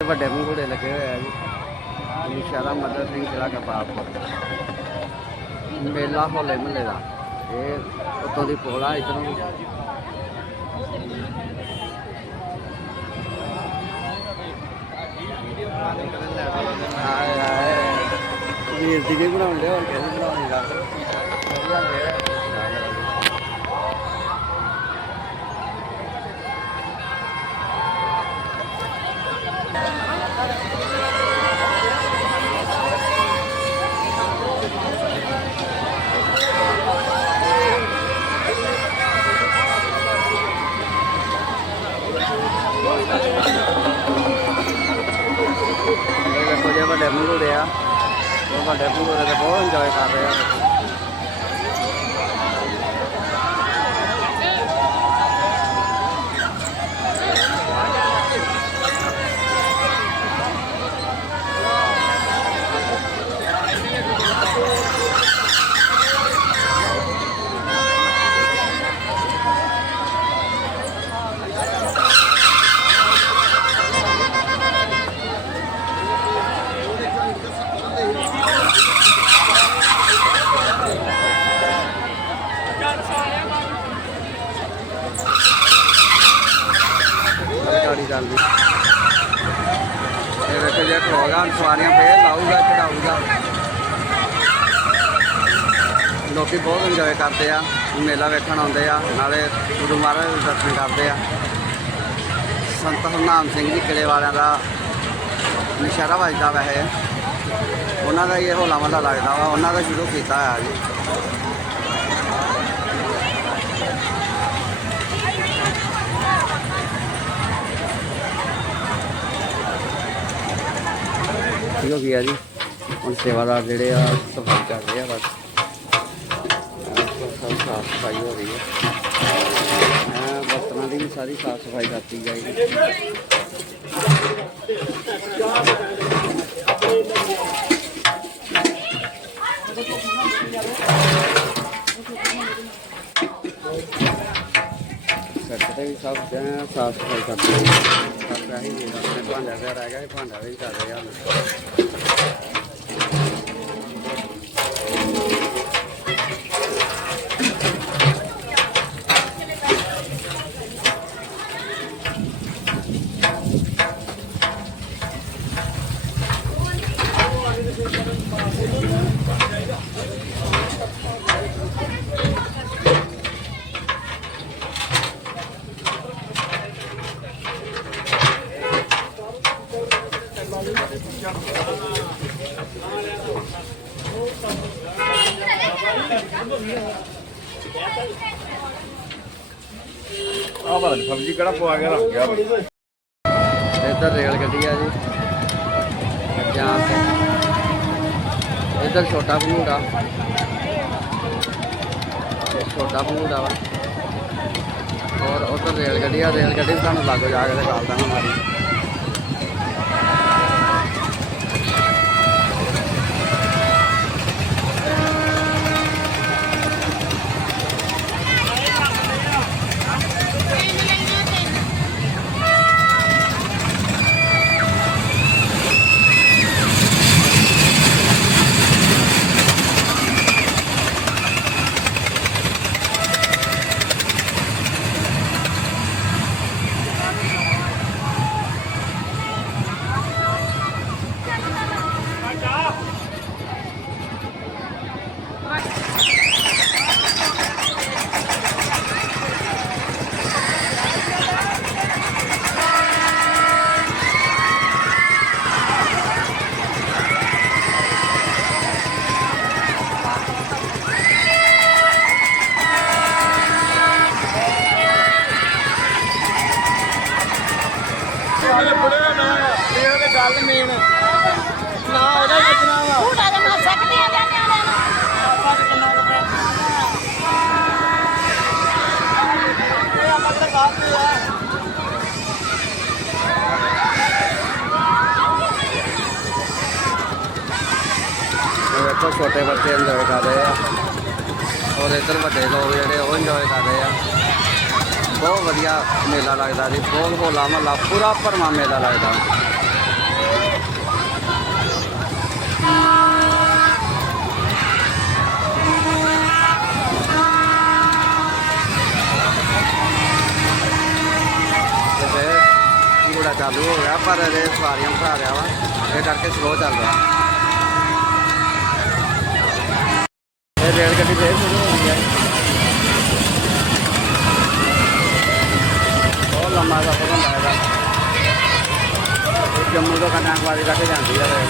ਵੱਡੇ ਮੂੰਹੜੇ ਲੱਗੇ ਹੋਏ ਆ ਜੀ। ਇਸ਼ਾਰਾ ਮਦਰ ਸਿੰਘ ਜ਼ਿਲ੍ਹਾ ਕਪਾਰਪੁਰ ਮੇਲਾ ਹੋਲੇ ਮਹੱਲੇ ਦਾ। ਇਹ ਉੱਤੋਂ ਦੀ ਪੋਲਾ ਇਧਰੋਂ ਆਏ ਆਏ ਵੀਰ ਜੀ ਬਣਾਉਂਦੇ ਹੋਰ ਕਹਿੰਦੇ đẹp mình cô đẹp con đẹp mình cô đẹp bố enjoy cà phê ਲੋਕੀ ਬਹੁਤ ਇੰਜੋਏ ਕਰਦੇ ਆ, ਮੇਲਾ ਵੇਖਣ ਆਉਂਦੇ ਆ, ਨਾਲੇ ਗੁਰੂ ਮਹਾਰਾਜ ਦੇ ਦਰਸ਼ਨ ਕਰਦੇ ਆ। ਸੰਤ ਹਰਨਾਮ ਸਿੰਘ ਜੀ ਕਿਲੇ ਵਾਲਿਆਂ ਦਾ ਨਿਸ਼ਾਰਾ ਵੱਜਦਾ ਵੈਸੇ। ਉਹਨਾਂ ਦਾ ਹੀ ਇਹ ਹੋਲਾ ਮਹੱਲਾ ਲੱਗਦਾ ਵਾ, ਉਹਨਾਂ ਦਾ ਸ਼ੁਰੂ ਕੀਤਾ ਆ ਜੀ। ਠੀਕ ਹੋ ਗਿਆ ਜੀ। ਹੁਣ ਸੇਵਾਦਾਰ ਜਿਹੜੇ ਆ, ਸਫ਼ਾਈ ਕਰ ਰਹੇ ਆ ਬਸ। ਸਾਫ਼ ਸਫ਼ਾਈ ਹੋ ਰਹੀ ਹੈ। ਹਾਂ ਬਰਤਨਾਂ ਦੀ ਵੀ ਸਾਰੀ ਸਾਫ਼ ਸਫ਼ਾਈ ਕਰਤੀ ਜਾਏਗੀ ਸਰਕਟੇ ਵੀ ਸਭ ਸਾਫ਼ ਸਫ਼ਾਈ ਕਰਤੀ ਹੈ ਸਾਡਾ ਹੀ ਜਿਹੜਾ ਆਪਣੇ ਭਾਂਡਾ ਰਹਿ ਗਿਆ ਭਾਂਡਾ ਵੀ ਕਰ ਰਿਹਾ ਹਾਂ ਕਿਹੜਾ ਪਵਾ ਕੇ ਰੱਖ ਗਿਆ। ਇੱਧਰ ਰੇਲ ਗੱਡੀ ਆ ਜੀ। ਜਾਂ ਇੱਧਰ ਛੋਟਾ ਭੂੜਾ ਛੋਟਾ ਭੂੜਾ ਵਾ। ਔਰ ਉਧਰ ਰੇਲ ਗੱਡੀ ਆ। ਰੇਲ ਗੱਡੀ ਸਾਨੂੰ ਲੱਗ ਜਾ ਕੇ ਗੱਲ ਦਾ ਮਾਰੀ ਗੱਲ ਨਹੀਂ ਛੋਟੇ ਬੱਚੇ ਇੰਜੋਏ ਕਰਦੇ ਆ। ਔਰ ਇੱਧਰ ਵੱਡੇ ਲੋਕ ਜਿਹੜੇ ਉਹ ਇੰਜੋਏ ਕਰਦੇ ਆ। ਬਹੁਤ ਵਧੀਆ ਮੇਲਾ ਲੱਗਦਾ ਜੀ, ਬਹੁਤ ਹੋਲਾ ਮਹੱਲਾ, ਪੂਰਾ ਭਰਮਾ ਮੇਲਾ ਲੱਗਦਾ। ਘੋੜਾ ਚਾਲੂ ਹੋ ਗਿਆ, ਪਰ ਇਹ ਸਵਾਰੀਆਂ ਭਰਾ ਰਿਹਾ ਵਾ, ਇਹ ਕਰਕੇ ਸਲੋ ਚੱਲ ਰਿਹਾ। ਇਹ ਰੇਲ ਗੱਡੀ ਫੇਰ ਸ਼ੁਰੂ ਹੋ ਗਈ ਹੈ। ਇਹ ਜੰਮੂ ਤੋਂ ਕੰਨਿਆਕੁਮਾਰੀ ਤੱਕ ਜਾਂਦੀ ਹੈ ਰੇਲ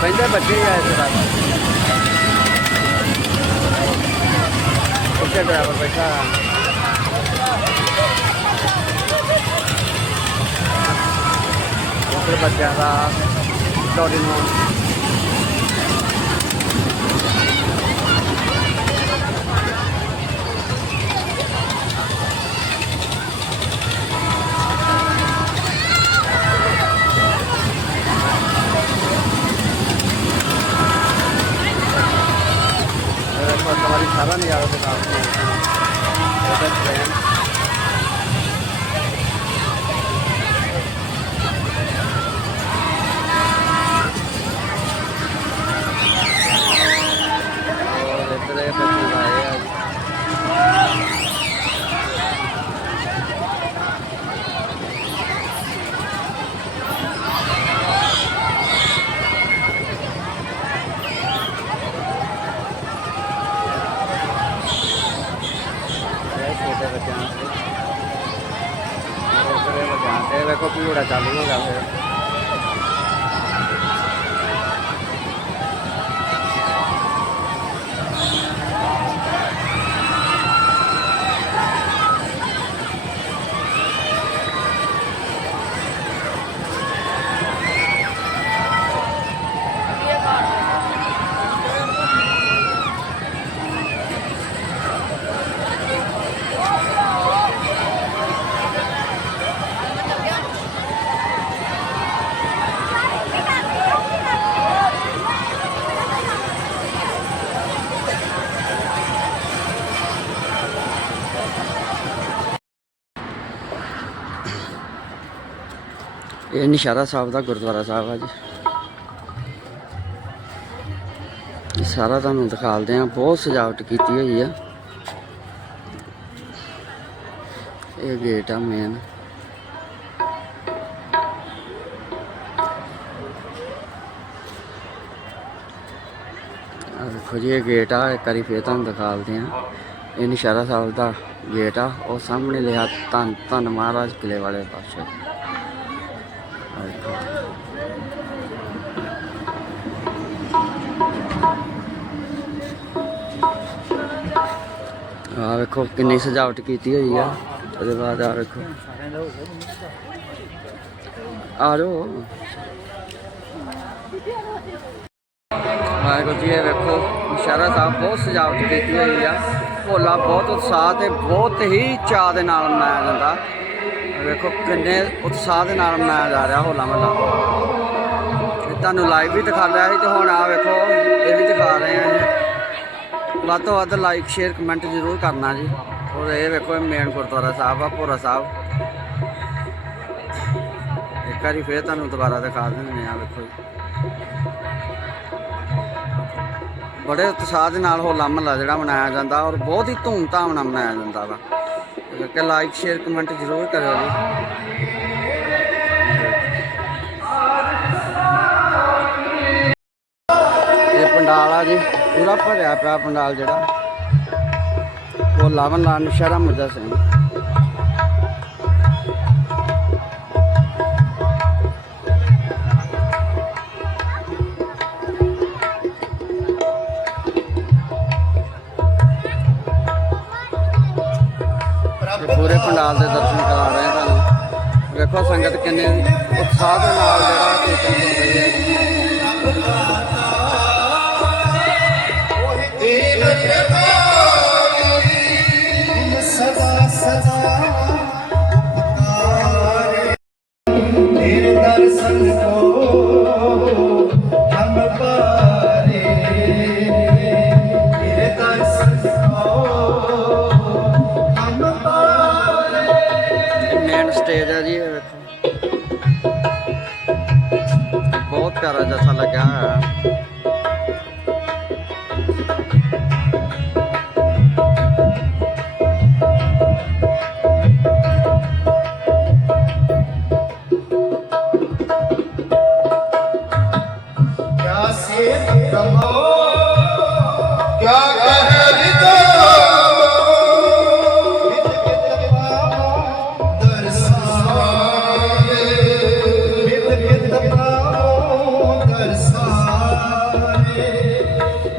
ਕਹਿੰਦੇ ਬੱਚੇ ਹੀ ਆਏ ਸੀ ਬਸ ਉੱਥੇ ਡਰਾਈਵਰ ਸਵਾਰੀ ਸਾਰਾ ਨਜ਼ਾਰਾ ਦਿਖਾ ਰਹੇ ਇਹਦਾ ਟ੍ਰੇਨ ਔਰ ਇੱਧਰ ਇਹ ਬੱਚੇ ਆਏ ਆ ਜੀ। ਇਹ ਛੋਟੇ ਬੱਚਿਆਂ ਦੇ ਇੱਧਰ ਇਹ ਬੱਚਿਆਂ ਤੇ ਵੇਖੋ ਭੀੜਾ ਚਾਲੂ ਹੋ ਗਿਆ ਫਿਰ ਇਹ ਨਿਸ਼ਾਰਾ ਸਾਹਿਬ ਦਾ, ਗੁਰਦੁਆਰਾ ਸਾਹਿਬ ਆ ਜੀ। ਇਹ ਸਾਰਾ ਤੁਹਾਨੂੰ ਦਿਖਾਲਦੇ ਆ ਬਹੁਤ ਸਜਾਵਟ ਕੀਤੀ ਹੋਈ ਆ। ਇਹ ਗੇਟ ਆ ਮੇਨ ਆ ਦੇਖੋ ਜੀ, ਇਹ ਗੇਟ ਆ। ਇੱਕ ਫੇਰ ਤੁਹਾਨੂੰ ਦਿਖਾਲਦੇ ਆ ਇਹ ਨਿਸ਼ਾਰਾ ਸਾਹਿਬ ਦਾ ਗੇਟ ਆ। ਉਹ ਸਾਹਮਣੇ ਲਿਆ ਧੰਨ ਧੰਨ ਮਹਾਰਾਜ ਕਿਲੇ ਵਾਲੇ ਪਾਸੇ ਆ ਵੇਖੋ ਕਿੰਨੀ ਸਜਾਵਟ ਕੀਤੀ ਹੋਈ ਆ। ਉਹਦੇ ਬਾਅਦ ਆ ਵੇਖੋ। ਆ ਜਾਓ। ਵਾਹਿਗੁਰੂ ਜੀ, ਇਹ ਵੇਖੋ ਇਸ਼ਾਰਾ ਸਾਹਿਬ ਬਹੁਤ ਸਜਾਵਟ ਕੀਤੀ ਹੋਈ ਆ। ਭੋਲਾ ਬਹੁਤ ਉਤਸ਼ਾਹ ਤੇ ਬਹੁਤ ਹੀ ਚਾਅ ਦੇ ਨਾਲ ਮਨਾਇਆ ਜਾਂਦਾ। ਵੇਖੋ ਕਿੰਨੇ ਉਤਸ਼ਾਹ ਦੇ ਨਾਲ ਮਨਾਇਆ ਜਾ ਰਿਹਾ ਹੋਲਾ ਮਹੱਲਾ ਤੁਹਾਨੂੰ ਲਾਈਵ ਵੀ ਦਿਖਾ ਰਿਹਾ ਸੀ ਤੇ ਹੁਣ ਆ ਵੇਖੋ, ਇਹ ਵੀ ਦਿਖਾ ਰਹੇ ਆ। ਵੱਧ ਤੋਂ ਵੱਧ ਲਾਈਕ ਸ਼ੇਅਰ ਕਮੈਂਟ ਜ਼ਰੂਰ ਕਰਨਾ ਜੀ। ਔਰ ਇਹ ਵੇਖੋ, ਇਹ ਮੇਨ ਗੁਰਦੁਆਰਾ ਸਾਹਿਬ ਆ, ਭੋਰਾ ਸਾਹਿਬ। ਇੱਕ ਵਾਰੀ ਫੇਰ ਤੁਹਾਨੂੰ ਦੁਬਾਰਾ ਦਿਖਾ ਦਿੰਦੇ ਆ ਵੇਖੋ ਜੀ। ਬੜੇ ਉਤਸ਼ਾਹ ਦੇ ਨਾਲ ਹੋਲਾ ਮਹੱਲਾ ਜਿਹੜਾ ਮਨਾਇਆ ਜਾਂਦਾ ਔਰ ਬਹੁਤ ਹੀ ਧੂਮਧਾਮ ਨਾਲ ਮਨਾਇਆ ਜਾਂਦਾ ਵਾ। ਕਿ ਲਾਈਕ ਸ਼ੇਅਰ ਕਮੈਂਟ ਜ਼ਰੂਰ ਕਰਿਓ ਜੀ। ਇਹ ਪੰਡਾਲ ਆ ਜੀ। ਪੂਰਾ ਭਰਿਆ ਪਿਆ ਪੰਡਾਲ ਜਿਹੜਾ। ਹੋਲਾ ਮਹੱਲਾ ਨਸ਼ਹਿਰਾ ਮੁੱਦਾ ਸਿੰਘ ਪੂਰੇ ਪੰਡਾਲ ਦੇ ਦਰਸ਼ਨ ਕਰਾ ਰਹੇ ਹਾਂ ਤੁਹਾਨੂੰ। ਵੇਖੋ ਸੰਗਤ ਕਿੰਨੇ ਉਤਸ਼ਾਹ ਦੇ ਨਾਲ ਜਿਹੜਾ ਕੀਰਤਨ ਸੁਣ ਰਹੀ ਹੈ। Música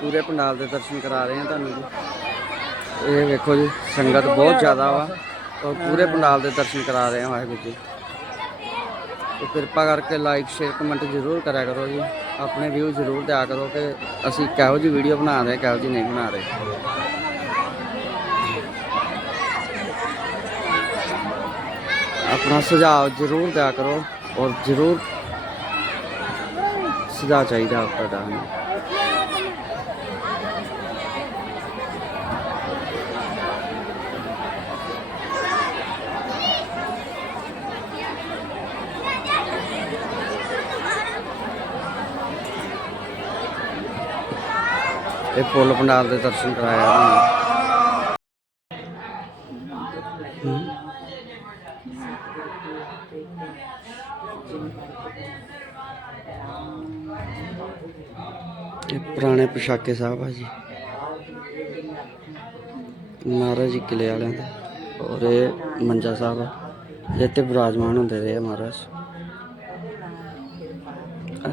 ਪੂਰੇ ਪੰਡਾਲ ਦੇ ਦਰਸ਼ਨ ਕਰਾ ਰਹੇ ਹਾਂ ਤੁਹਾਨੂੰ ਜੀ। ਇਹ ਵੇਖੋ ਜੀ, ਸੰਗਤ ਬਹੁਤ ਜ਼ਿਆਦਾ ਵਾ। ਔਰ ਪੂਰੇ ਪੰਡਾਲ ਦੇ ਦਰਸ਼ਨ ਕਰਾ ਰਹੇ ਹਾਂ ਵਾਹਿਗੁਰੂ ਜੀ। ਤੇ ਕਿਰਪਾ ਕਰਕੇ ਲਾਈਕ ਸ਼ੇਅਰ ਕਮੈਂਟ ਜ਼ਰੂਰ ਕਰਿਆ ਕਰੋ ਜੀ। ਆਪਣੇ ਵਿਊ ਜ਼ਰੂਰ ਦਿਆ ਕਰੋ ਕਿ ਅਸੀਂ ਕਿਹੋ ਜਿਹੀ ਵੀਡੀਓ ਬਣਾ ਰਹੇ, ਕਿਹੋ ਜਿਹੀ ਨਹੀਂ ਬਣਾ ਰਹੇ। ਆਪਣਾ ਸੁਝਾਅ ਜ਼ਰੂਰ ਦਿਆ ਕਰੋ ਔਰ ਜ਼ਰੂਰ ਸੁਝਾਅ ਚਾਹੀਦਾ ਤੁਹਾਡਾ। ਸਾਨੂੰ ਇਹ ਫੁੱਲ ਪੰਡਾਲ ਦੇ ਦਰਸ਼ਨ ਕਰਾਇਆ ਤੁਹਾਨੂੰ ਇਹ ਪੁਰਾਣੇ ਪੋਸ਼ਾਕੇ ਸਾਹਿਬ ਆ ਜੀ। ਮਹਾਰਾਜ ਜੀ ਕਿਲੇ ਵਾਲਿਆਂ ਦਾ। ਔਰ ਇਹ ਮੰਜਾ ਸਾਹਿਬ ਆ। ਜਿੱਥੇ ਬਿਰਾਜਮਾਨ ਹੁੰਦੇ ਰਹੇ ਮਹਾਰਾਜ। ਆ